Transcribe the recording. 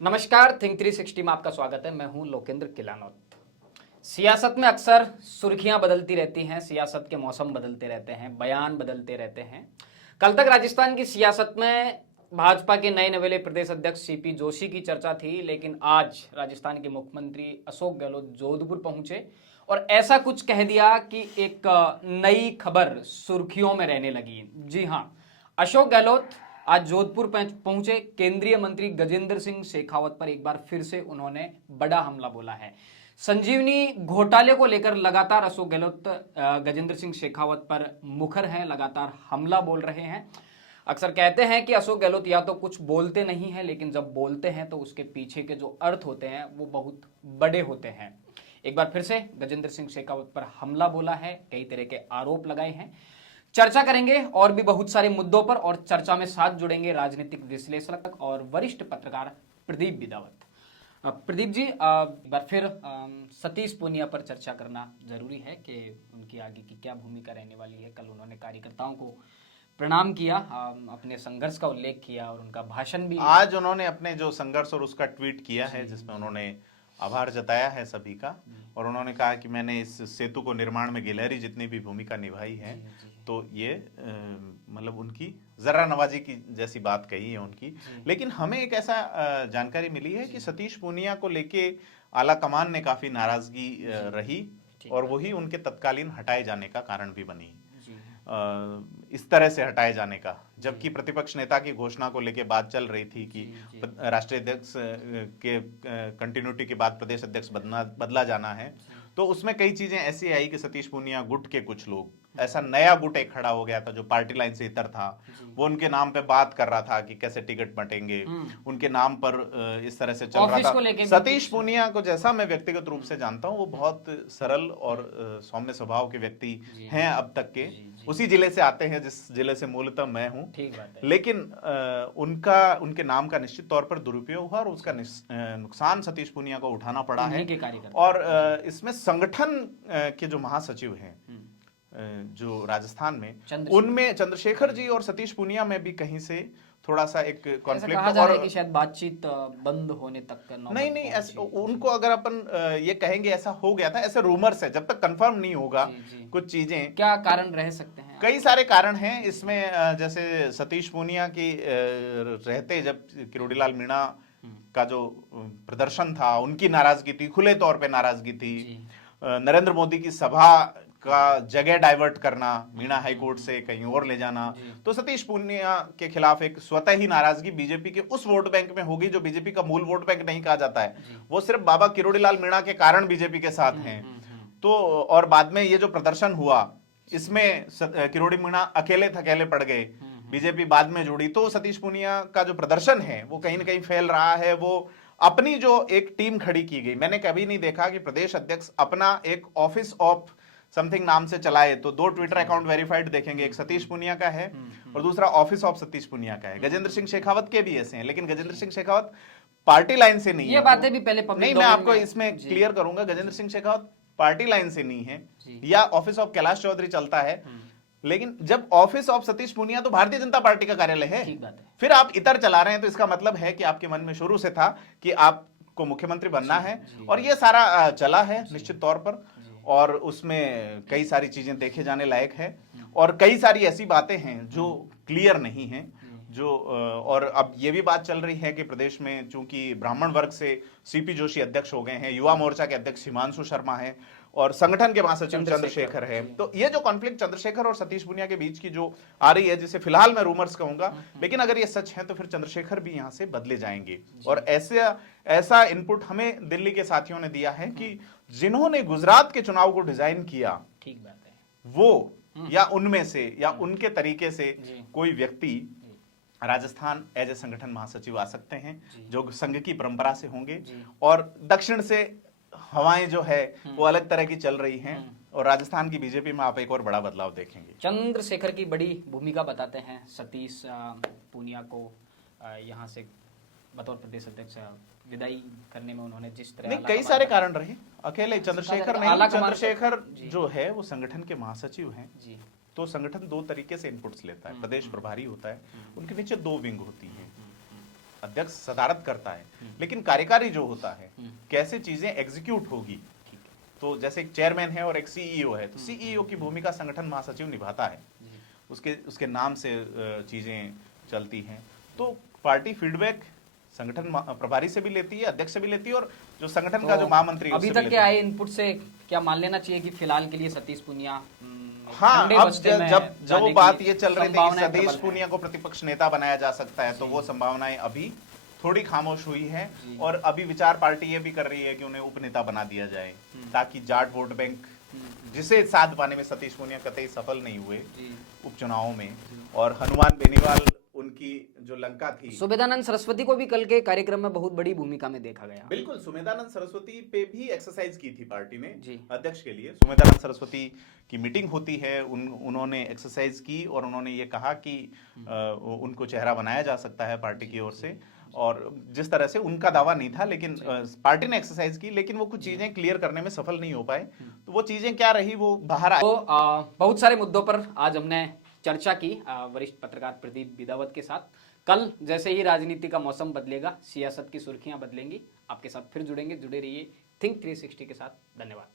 नमस्कार, थिंक 360 में आपका स्वागत है। मैं हूं लोकेंद्र किलानौत। सियासत में अक्सर सुर्खियां बदलती रहती हैं, सियासत के मौसम बदलते रहते हैं, बयान बदलते रहते हैं। कल तक राजस्थान की सियासत में भाजपा के नए नवेले प्रदेश अध्यक्ष सीपी जोशी की चर्चा थी, लेकिन आज राजस्थान के मुख्यमंत्री अशोक गहलोत जोधपुर पहुंचे और ऐसा कुछ कह दिया कि एक नई खबर सुर्खियों में रहने लगी। जी हां, अशोक गहलोत आज जोधपुर पहुंचे। केंद्रीय मंत्री गजेंद्र सिंह शेखावत पर एक बार फिर से उन्होंने बड़ा हमला बोला है। संजीवनी घोटाले को लेकर लगातार अशोक गहलोत गजेंद्र सिंह शेखावत पर मुखर हैं, लगातार हमला बोल रहे हैं। अक्सर कहते हैं कि अशोक गहलोत या तो कुछ बोलते नहीं हैं, लेकिन जब बोलते हैं तो उसके पीछे के जो अर्थ होते हैं वो बहुत बड़े होते हैं। एक बार फिर से गजेंद्र सिंह शेखावत पर हमला बोला है, कई तरह के आरोप लगाए हैं। चर्चा करेंगे और भी बहुत सारे मुद्दों पर, और चर्चा में साथ जुड़ेंगे राजनीतिक विश्लेषक और वरिष्ठ पत्रकार प्रदीप बिदावत। प्रदीप जी, एक बार फिर सतीश पूनिया पर चर्चा करना जरूरी है कि उनकी आगे की क्या भूमिका रहने वाली है। कल उन्होंने कार्यकर्ताओं को प्रणाम किया, अपने संघर्ष का उल्लेख किया और उनका भाषण भी। आज उन्होंने अपने जो संघर्ष और उसका ट्वीट किया है, जिसमें उन्होंने आभार जताया है सभी का, और उन्होंने कहा कि मैंने इस सेतु को निर्माण में गिलहरी जितनी भी भूमिका निभाई है, तो ये मतलब उनकी जरा नवाजी की जैसी बात कही है उनकी। लेकिन हमें एक ऐसा जानकारी मिली है कि सतीश पूनिया को लेके आला कमान ने काफी नाराजगी रही, और वही उनके तत्कालीन हटाए जाने का कारण भी बनी। इस तरह से हटाए जाने का, जबकि प्रतिपक्ष नेता की घोषणा को लेकर बात चल रही थी कि राष्ट्रीय अध्यक्ष के कंटिन्यूटी के बाद प्रदेश अध्यक्ष बदला जाना है, तो उसमें कई चीजें ऐसी आई कि सतीश पूनिया गुट के कुछ लोग, ऐसा नया गुट एक खड़ा हो गया था जो पार्टी लाइन से इतर था, वो उनके नाम पे बात कर रहा था कि कैसे टिकट बंटेंगे, उनके नाम पर इस तरह से चल रहा था। सतीश पूनिया को जैसा मैं व्यक्तिगत रूप से जानता हूँ, वो बहुत सरल और सौम्य स्वभाव के व्यक्ति हैं अब तक के। उसी जिले से आते हैं जिस जिले से मूलतः मैं हूँ, लेकिन उनके नाम का निश्चित तौर पर दुरुपयोग हुआ और उसका नुकसान सतीश पूनिया को उठाना पड़ा है। और इसमें संगठन के जो महासचिव हैं जो राजस्थान में, उनमें चंद्रशेखर जी और सतीश पूनिया में भी कहीं से थोड़ा सा एक कॉन्फ्लिक्ट, और कि शायद बातचीत बंद होने तक का नहीं, उनको अगर अपन ये कहेंगे ऐसा हो गया था, ऐसे रूमर्स है, जब तक कंफर्म नहीं होगा कुछ चीजें। क्या कारण रह सकते हैं? कई सारे कारण हैं इसमें, जैसे सतीश पूनिया की रहते जब किरोड़ीलाल मीणा का जो प्रदर्शन था, उनकी नाराजगी थी, खुले तौर पे नाराजगी थी। नरेंद्र मोदी की सभा का जगह डाइवर्ट करना, मीणा हाईकोर्ट से कहीं और ले जाना, तो सतीश पूनिया के खिलाफ एक स्वतः ही नाराजगी बीजेपी के उस वोट बैंक में होगी जो बीजेपी का मूल वोट बैंक नहीं कहा जाता है, वो सिर्फ बाबा किरोड़ीलाल मीणा के कारण बीजेपी के साथ हैं। तो और बाद में ये जो प्रदर्शन हुआ, इसमें किरोड़ी मीणा अकेले थकेले पड़ गए, बीजेपी बाद में जुड़ी, तो सतीश पूनिया का जो प्रदर्शन है वो कहीं ना कहीं फैल रहा है। वो अपनी जो एक टीम खड़ी की गई, मैंने कभी नहीं देखा कि प्रदेश अध्यक्ष अपना एक ऑफिस ऑफ समथिंग नाम से चलाए, तो दो ट्विटर अकाउंट वेरीफाइड देखेंगे, एक सतीश पूनिया का है और दूसरा ऑफिस ऑफ सतीश पूनिया का है। गजेंद्र सिंह शेखावत के भी ऐसे हैं, लेकिन गजेंद्र सिंह शेखावत पार्टी लाइन से नहीं है। ये बातें भी पहले नहीं, मैं आपको इसमें क्लियर करूंगा, गजेंद्र सिंह शेखावत पार्टी लाइन से नहीं है, या ऑफिस ऑफ कैलाश चौधरी चलता है, लेकिन जब ऑफिस ऑफ सतीश पूनिया तो भारतीय जनता पार्टी का कार्यालय है, फिर आप इतर चला रहे हैं, तो इसका मतलब है कि आपके मन में शुरू से था कि आपको मुख्यमंत्री बनना है, और ये सारा चला है निश्चित तौर पर, और उसमें कई सारी चीजें देखे जाने लायक है, और कई सारी ऐसी बातें हैं जो क्लियर नहीं हैं, जो और अब ये भी बात चल रही है कि प्रदेश में चूंकि ब्राह्मण वर्ग से सीपी जोशी अध्यक्ष हो गए हैं, युवा मोर्चा के अध्यक्ष हिमांशु शर्मा है, और संगठन के महासचिव चंद्रशेखर है, तो ये जो कॉन्फ्लिक्ट चंद्रशेखर और सतीश पूनिया के बीच की जो आ रही है, जिसे फिलहाल मैं रूमर्स कहूंगा, लेकिन अगर ये सच है तो फिर चंद्रशेखर भी यहां से बदले जाएंगे। और ऐसा इनपुट हमें दिल्ली के साथियों ने दिया है कि जिन्होंने गुजरात के चुनाव को डिजाइन किया, ठीक बात है, वो या उनमें से या उनके तरीके से कोई व्यक्ति राजस्थान एज ए संगठन महासचिव आ सकते हैं, जो संघ की परंपरा से होंगे, और दक्षिण से हवाएं जो है वो अलग तरह की चल रही हैं, और राजस्थान की बीजेपी में आप एक और बड़ा बदलाव देखेंगे। चंद्रशेखर की बड़ी भूमिका बताते हैं सतीश पूनिया को यहाँ से बतौर प्रदेश अध्यक्ष विदाई करने में उन्होंने जिस तरह, नहीं, कई सारे कारण रहे, अकेले चंद्रशेखर नहीं, चंद्रशेखर जो है वो संगठन के महासचिव हैं, तो संगठन दो तरीके से इनपुट्स लेता है, प्रदेश प्रभारी होता है, उनके नीचे दो विंग होती हैं, अध्यक्ष सदारत करता है, लेकिन कार्यकारी जो होता है कैसे चीजें एग्जीक्यूट होगी। तो जैसे एक चेयरमैन है और एक सीईओ है, तो सीईओ की भूमिका संगठन महासचिव निभाता है, उसके नाम से चीजें चलती हैं। तो पार्टी फीडबैक संगठन प्रभारी से भी लेती है, अध्यक्ष से भी लेती है, और जो संगठन का जो महामंत्री है अभी उससे भी तक के लेती है। आए इनपुट से क्या मान लेना चाहिए कि फिलहाल के लिए सतीश पूनिया हाँ, ठंडे अब बस्ते में जब जाने वो की बात ये चल रही थी कि संभावनाएं सतीश प्रबल हैं। पूनिया को प्रतिपक्ष नेता बनाया जा सकता है, तो वो संभावनाएं अभी थोड़ी खामोश हुई है। और अभी विचार पार्टी ये भी कर रही है कि उन्हें उपनेता बना दिया जाए, ताकि जाट वोट बैंक जिसे साध पाने में सतीश पूनिया कतई सफल नहीं हुए उपचुनावों में, और हनुमान बेनीवाल उनकी जो लंका थी। सुबेदानंद सरस्वती को भी कल के कार्यक्रम में बहुत बड़ी भूमिका में देखा गया। बिल्कुल, सुमेधानंद सरस्वती पे भी एक्सरसाइज की थी पार्टी ने जी। अध्यक्ष के लिए। सुमेधानंद सरस्वती की मीटिंग होती है, उन्होंने एक्सरसाइज की और उन्होंने ये कहा कि उनको चेहरा बनाया जा सकता है पार्टी की ओर से, और जिस तरह से उनका दावा नहीं था, लेकिन पार्टी ने एक्सरसाइज की, लेकिन वो कुछ चीजें क्लियर करने में सफल नहीं हो पाए। तो वो चीजें क्या रही वो बाहर आए। तो बहुत सारे मुद्दों पर आज हमने चर्चा की वरिष्ठ पत्रकार प्रदीप बिदावत के साथ। कल जैसे ही राजनीति का मौसम बदलेगा, सियासत की सुर्खियां बदलेंगी, आपके साथ फिर जुड़ेंगे। जुड़े रहिए थिंक 360 के साथ। धन्यवाद।